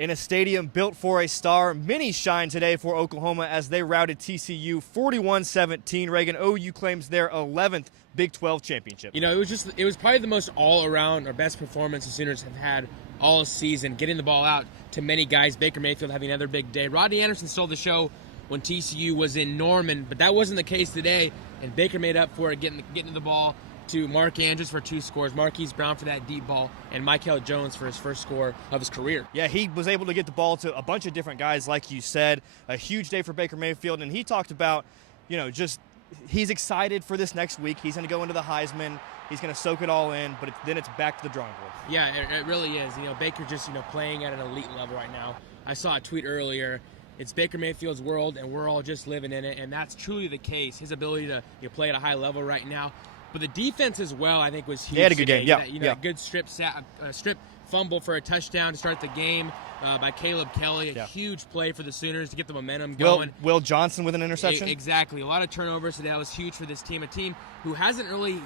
In a stadium built for a star, many shine today for Oklahoma as they routed TCU 41-17. Reagan, OU claims their 11th Big 12 championship. You know, it was probably the most all-around or best performance the Sooners have had all season, getting the ball out to many guys. Baker Mayfield having another big day. Rodney Anderson stole the show when TCU was in Norman, but that wasn't the case today, and Baker made up for it, getting the ball to Mark Andrews for 2 scores, Marquise Brown for that deep ball, and Michael Jones for his first score of his career. Yeah, he was able to get the ball to a bunch of different guys, like you said. A huge day for Baker Mayfield, and he talked about, just he's excited for this next week. He's going to go into the Heisman. He's going to soak it all in, but then it's back to the drawing board. Yeah, it really is. Baker just, playing at an elite level right now. I saw a tweet earlier. It's Baker Mayfield's world, and we're all just living in it, and that's truly the case. His ability to play at a high level right now. But the defense as well, I think, was huge. They had a good game, yeah. A good strip fumble for a touchdown to start the game by Caleb Kelly. A huge play for the Sooners to get the momentum going. Will Johnson with an interception. Exactly. A lot of turnovers today. That was huge for this team. A team who hasn't really,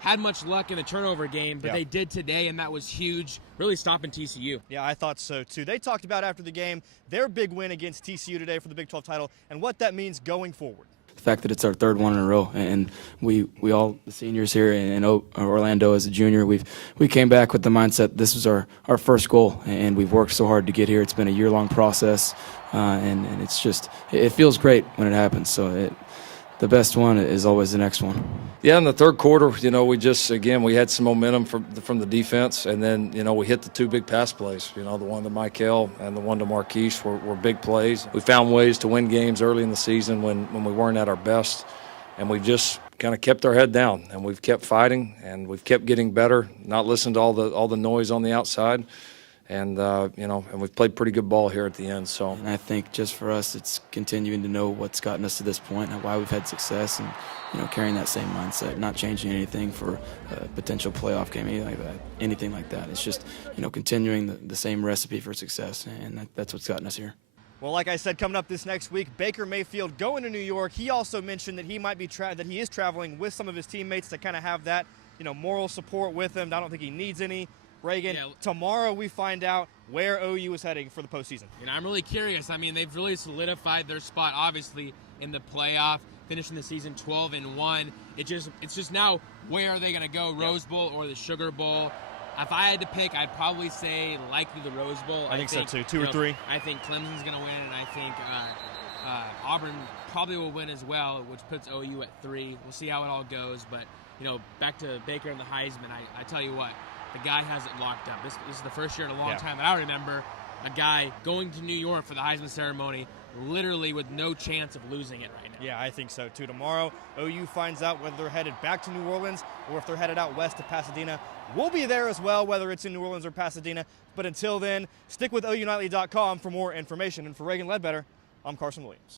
had much luck in the turnover game, but they did today, and that was huge, really stopping TCU. Yeah, I thought so, too. They talked about after the game their big win against TCU today for the Big 12 title and what that means going forward. The fact that it's our 3rd one in a row, and we all, the seniors here in Orlando as a junior, we came back with the mindset this was our first goal, and we've worked so hard to get here. It's been a year-long process, and it's just, it feels great when it happens. So the best one is always the next one. Yeah, in the 3rd quarter, we had some momentum from the defense, and then, we hit the 2 big pass plays. The one to Michael and the one to Marquise were big plays. We found ways to win games early in the season when we weren't at our best, and we've just kind of kept our head down, and we've kept fighting, and we've kept getting better, not listening to all the noise on the outside. And, and we've played pretty good ball here at the end. So, and I think just for us, it's continuing to know what's gotten us to this point and why we've had success, and, carrying that same mindset, not changing anything for a potential playoff game, anything like that. It's just, continuing the same recipe for success, and that's what's gotten us here. Well, like I said, coming up this next week, Baker Mayfield going to New York. He also mentioned that he might be that he is traveling with some of his teammates to kind of have that, moral support with him. I don't think he needs any. Reagan, tomorrow we find out where OU is heading for the postseason. And I'm really curious. They've really solidified their spot, obviously, in the playoff, finishing the season 12-1. It's just now, where are they going to go, Rose Bowl or the Sugar Bowl? If I had to pick, I'd probably say likely the Rose Bowl. I think so, too. 2 or 3. I think Clemson's going to win, and I think Auburn probably will win as well, which puts OU at 3. We'll see how it all goes. But, back to Baker and the Heisman, I tell you what. The guy has it locked up. This is the first year in a long time that I remember a guy going to New York for the Heisman ceremony literally with no chance of losing it right now. Yeah, I think so, too. Tomorrow, OU finds out whether they're headed back to New Orleans or if they're headed out west to Pasadena. We'll be there as well, whether it's in New Orleans or Pasadena. But until then, stick with OUnightly.com for more information. And for Reagan Ledbetter, I'm Carson Williams.